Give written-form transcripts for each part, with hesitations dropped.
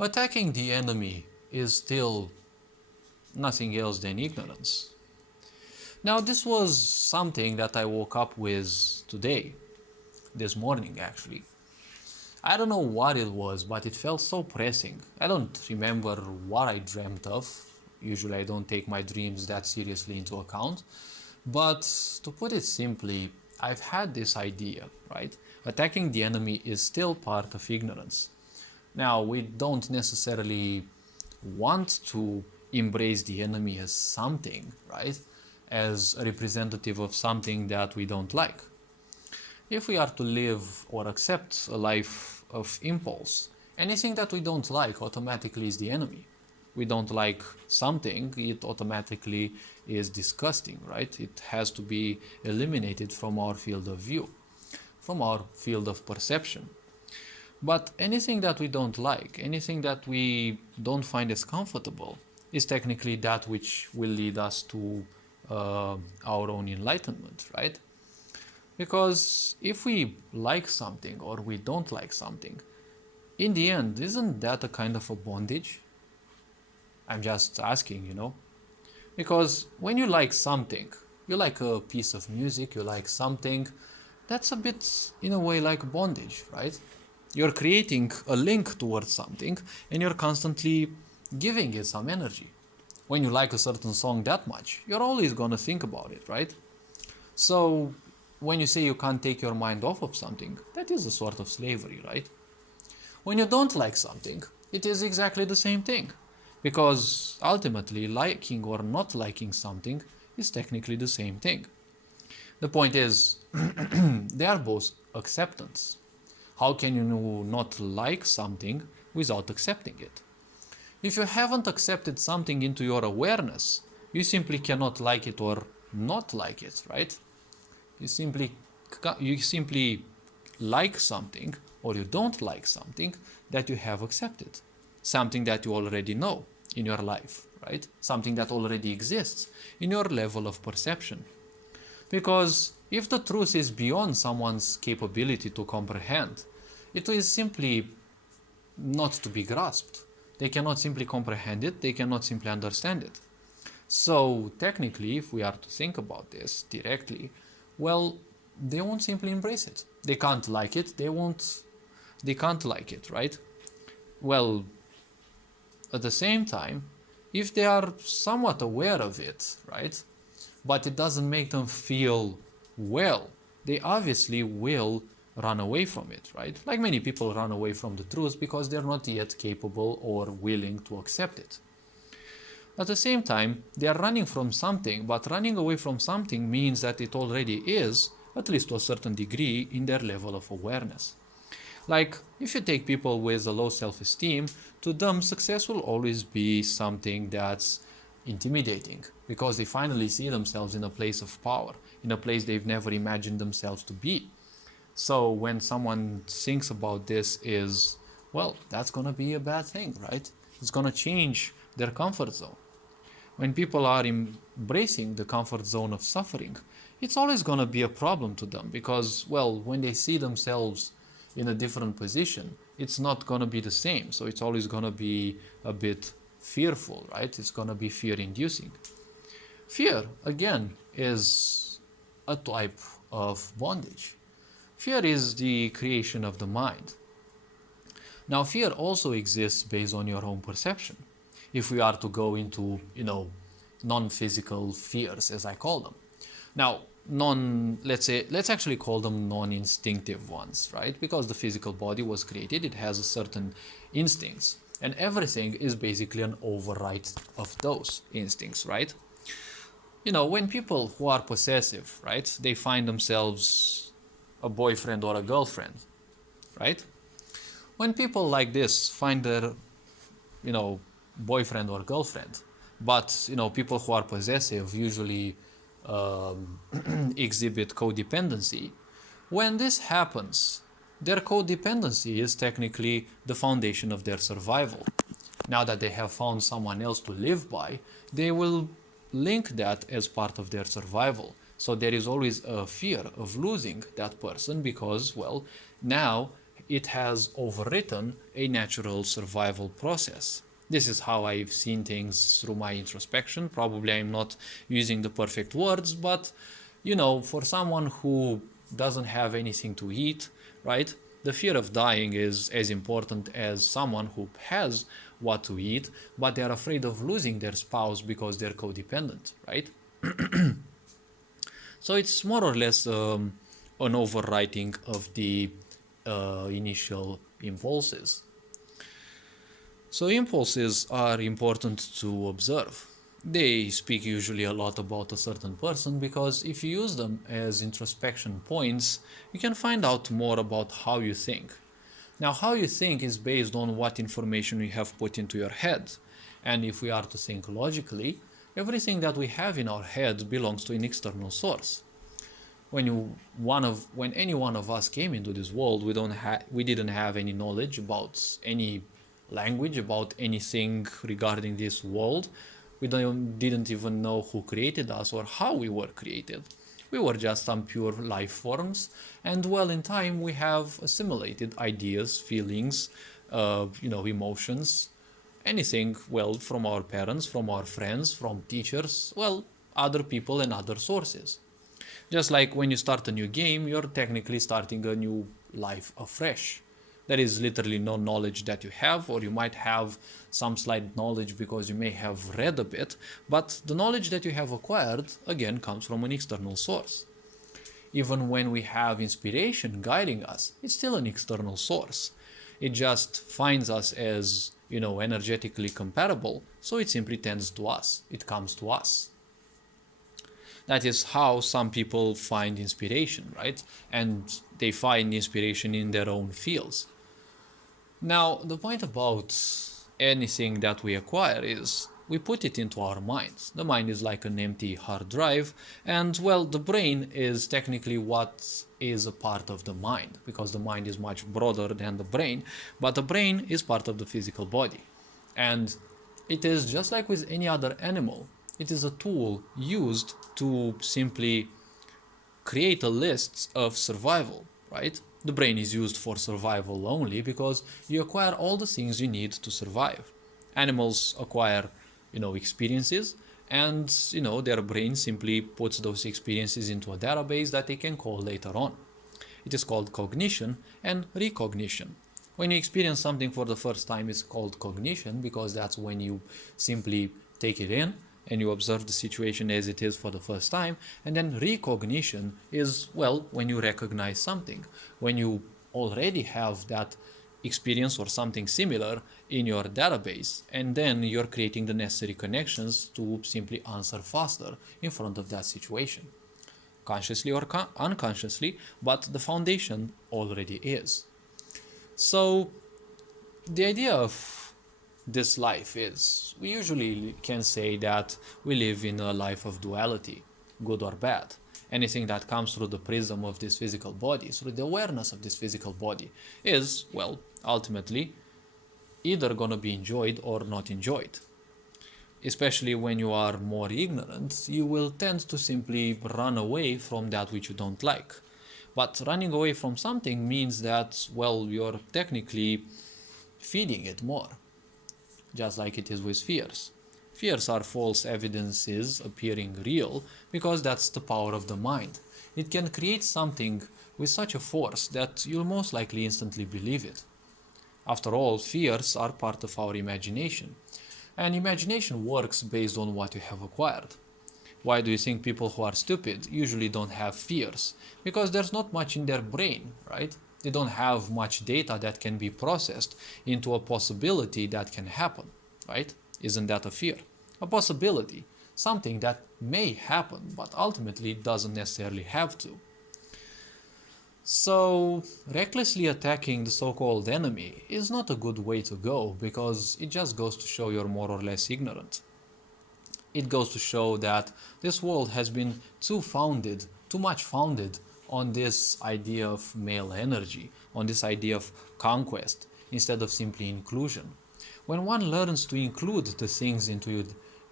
Attacking the enemy is still nothing else than ignorance. Now, this was something that I woke up with today, this morning actually. I don't know what it was, but it felt so pressing. I don't remember what I dreamt of. Usually, I don't take my dreams that seriously into account. But to put it simply, I've had this idea, right? Attacking the enemy is still part of ignorance. Now, we don't necessarily want to embrace the enemy as something, right? As a representative of something that we don't like. If we are to live or accept a life of impulse, anything that we don't like automatically is the enemy. We don't like something, it automatically is disgusting, right? It has to be eliminated from our field of view, from our field of perception. But anything that we don't like, anything that we don't find as comfortable, is technically that which will lead us to our own enlightenment, right? Because if we like something or we don't like something, in the end, isn't that a kind of a bondage? I'm just asking. Because when you like something, you like a piece of music, you like something, that's a bit, in a way, like bondage, right? You're creating a link towards something and you're constantly giving it some energy. When you like a certain song that much, you're always gonna think about it, right? So when you say you can't take your mind off of something, that is a sort of slavery, right? When you don't like something, it is exactly the same thing. Because ultimately, liking or not liking something is technically the same thing. The point is, they are both acceptance. How can you not like something without accepting it? If you haven't accepted something into your awareness, you simply cannot like it or not like it, right? You simply like something or you don't like something that you have accepted, something that you already know in your life, right? Something that already exists in your level of perception. Because if the truth is beyond someone's capability to comprehend, it is simply not to be grasped. They cannot simply comprehend it, they cannot simply understand it. So, technically, if we are to think about this directly, well, they won't simply embrace it. They can't like it, they can't like it, right? Well, at the same time, if they are somewhat aware of it, right, but it doesn't make them feel well, they obviously will run away from it, right? Like many people run away from the truth because they're not yet capable or willing to accept it. At the same time, they are running from something, but running away from something means that it already is, at least to a certain degree, in their level of awareness. Like, if you take people with a low self esteem, to them, success will always be something that's intimidating because they finally see themselves in a place of power, in a place they've never imagined themselves to be. So, when someone thinks about this, well, that's gonna be a bad thing, right? It's gonna change their comfort zone. When people are embracing the comfort zone of suffering, it's always going to be a problem to them because, well, when they see themselves in a different position, it's not going to be the same. So it's always going to be a bit fearful, right? It's going to be fear inducing. Fear, again, is a type of bondage. Fear is the creation of the mind. Now, fear also exists based on your own perception. If we are to go into, non-physical fears, as I call them. Now, let's actually call them non-instinctive ones, right? Because the physical body was created, it has a certain instincts, and everything is basically an override of those instincts, right? When people who are possessive, right, they find themselves a boyfriend or a girlfriend, right? When people like this find their, you know, boyfriend or girlfriend, but people who are possessive usually exhibit codependency. When this happens, their codependency is technically the foundation of their survival. Now that they have found someone else to live by, they will link that as part of their survival. So there is always a fear of losing that person because, well, now it has overwritten a natural survival process. This is how I've seen things through my introspection. Probably I'm not using the perfect words, but for someone who doesn't have anything to eat, right? The fear of dying is as important as someone who has what to eat, but they're afraid of losing their spouse because they're codependent, right? So it's more or less an overwriting of the initial impulses. So impulses are important to observe. They speak usually a lot about a certain person because if you use them as introspection points, you can find out more about how you think. Now, how you think is based on what information you have put into your head. And if we are to think logically, everything that we have in our head belongs to an external source. When any one of us came into this world, we didn't have any knowledge about any language, about anything regarding this world. We didn't even know who created us or how we were created. We were just some pure life forms, and well, in time we have assimilated ideas, feelings, emotions, anything, well, from our parents, from our friends, from teachers, well, other people and other sources. Just like when you start a new game, you're technically starting a new life afresh. There is literally no knowledge that you have, or you might have some slight knowledge because you may have read a bit, but the knowledge that you have acquired, again, comes from an external source. Even when we have inspiration guiding us, it's still an external source. It just finds us as, energetically compatible, so it simply tends to us, it comes to us. That is how some people find inspiration, right? And they find inspiration in their own fields. Now, the point about anything that we acquire is we put it into our minds. The mind is like an empty hard drive, and well, the brain is technically what is a part of the mind, because the mind is much broader than the brain, but the brain is part of the physical body. And it is just like with any other animal. It is a tool used to simply create a list of survival, right? The brain is used for survival only because you acquire all the things you need to survive. Animals acquire, experiences, and, their brain simply puts those experiences into a database that they can call later on. It is called cognition and recognition. When you experience something for the first time, it's called cognition because that's when you simply take it in and you observe the situation as it is for the first time. And then recognition is, well, when you recognize something, when you already have that experience or something similar in your database, and then you're creating the necessary connections to simply answer faster in front of that situation, consciously or unconsciously, but the foundation already is. So the idea of this life is, we usually can say that we live in a life of duality, good or bad. Anything that comes through the prism of this physical body, through the awareness of this physical body, is, well, ultimately either going to be enjoyed or not enjoyed. Especially when you are more ignorant, you will tend to simply run away from that which you don't like. But running away from something means that, well, you're technically feeding it more. Just like it is with fears. Fears are false evidences appearing real because that's the power of the mind. It can create something with such a force that you'll most likely instantly believe it. After all, fears are part of our imagination, and imagination works based on what you have acquired. Why do you think people who are stupid usually don't have fears? Because there's not much in their brain, right? They don't have much data that can be processed into a possibility that can happen, right? Isn't that a fear? A possibility, something that may happen, but ultimately doesn't necessarily have to. So, recklessly attacking the so-called enemy is not a good way to go because it just goes to show you're more or less ignorant. It goes to show that this world has been too much founded on this idea of male energy, on this idea of conquest, instead of simply inclusion. When one learns to include the things into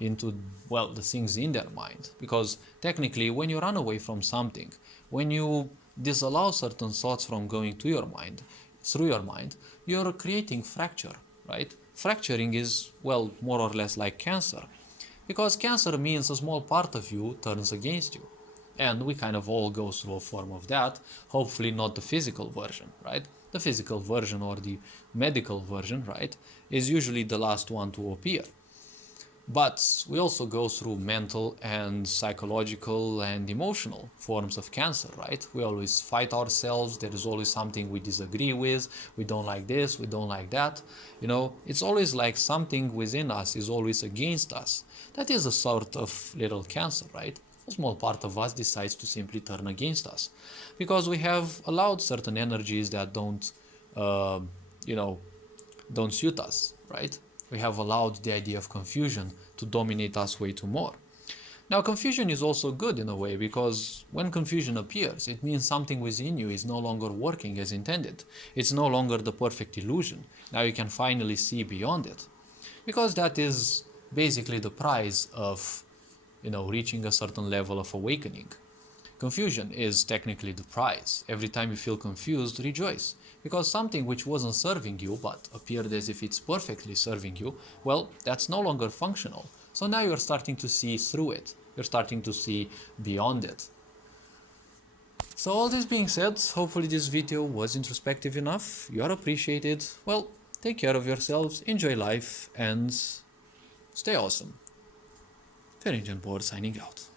the things in their mind, because technically when you run away from something, when you disallow certain thoughts from going to your mind, through your mind, you're creating fracture, right? Fracturing is, well, more or less like cancer. Because cancer means a small part of you turns against you. And we kind of all go through a form of that, hopefully not the physical version, right? The physical version or the medical version, right, is usually the last one to appear. But we also go through mental and psychological and emotional forms of cancer, right? We always fight ourselves. There is always something we disagree with. We don't like this, we don't like that. You know, it's always like something within us is always against us. That is a sort of little cancer, right? A small part of us decides to simply turn against us because we have allowed certain energies that uh, you know, don't suit us, right? We have allowed the idea of confusion to dominate us way too more. Now, confusion is also good in a way because when confusion appears, it means something within you is no longer working as intended. It's no longer the perfect illusion. Now you can finally see beyond it. Because that is basically the prize of, reaching a certain level of awakening. Confusion is technically the prize. Every time you feel confused, rejoice. Because something which wasn't serving you but appeared as if it's perfectly serving you, well, that's no longer functional. So now you're starting to see through it. You're starting to see beyond it. So all this being said, hopefully this video was introspective enough. You are appreciated. Well, take care of yourselves, enjoy life, and stay awesome. Pharyngene Board signing out.